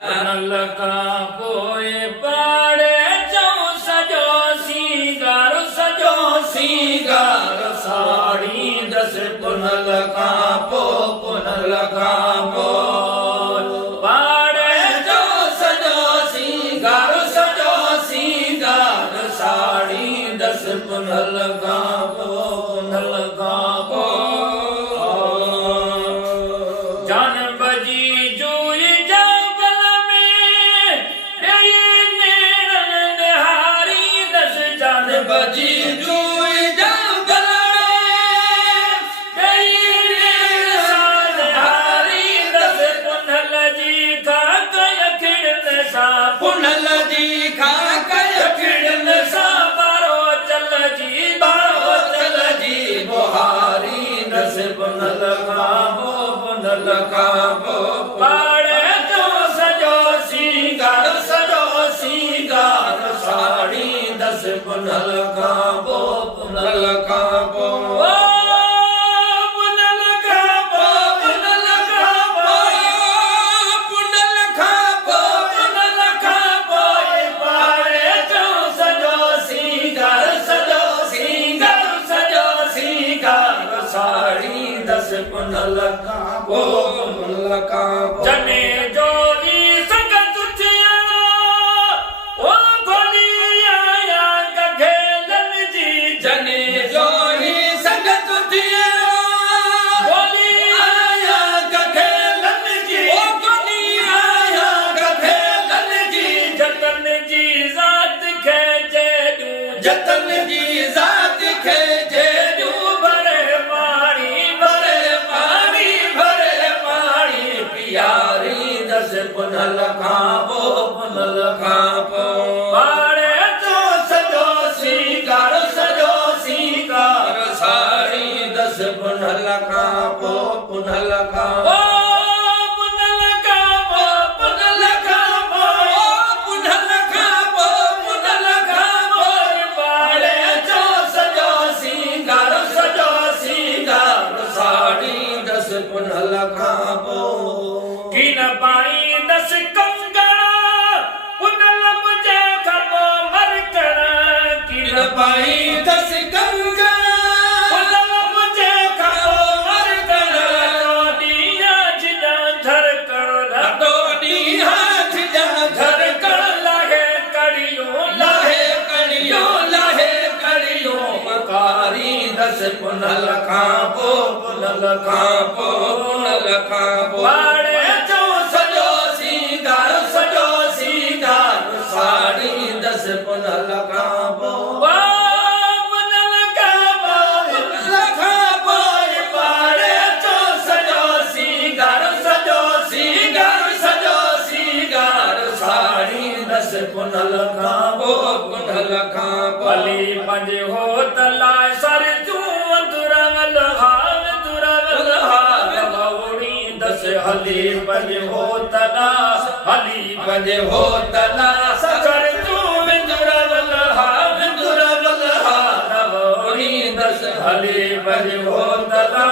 नल का पोए पाड़े जाओ सजो सीगार साड़ी दस पुनल का पो पाड़े जाओ सजो सीगार साड़ी दस पुनल का पो जान बजी जूई जागल में हारी दस जान बजी जूई जागल में हारी दस पुनल जी खा कय खिड़न सा पुनल जी खा कय खिड़न सा बारो चल जी बुहारी दस पुनल खाबो पाड़े जो सजो सीगार साड़ी दस पुनल खाबो पाड़े जो सजो सीगार साड़ी दस पुनल खाबो जने जोड़ी संगत थिया ओ गोली आया गघेलन जी जने जोड़ी संगत थिया गोली आया गघेलन जी ओ गोली आया गघेलन जी जतन जी जात खेजे दू जतन जी जात खेजे दू भरे पानी पियारी दस पुनल खाबो पाड़े जो सजो सीगार साड़ी दस पुनल खाबो पाड़े जो सजो सीगार साड़ी दस पुनल खाबो किन पाई दस कंगड़ा पुनल मुझे खबो मरकड़ा किन पाई दस कंगड़ा पुनल मुझे खबो मरकड़ा डोडिया झिजा धर कर लाहे कड़ियों पकारी दस पुनल खाबो पाड़े जो सजो सीगार साड़ी दस पुनल खाबो पाड़े जो सजो सीगार साड़ी दस पुनल खाबो भली पंज हो तलाय सर जू दुरवल दस हली पंज हो तला सकर तू दुरवल रवोणी दस हली पंज हो तला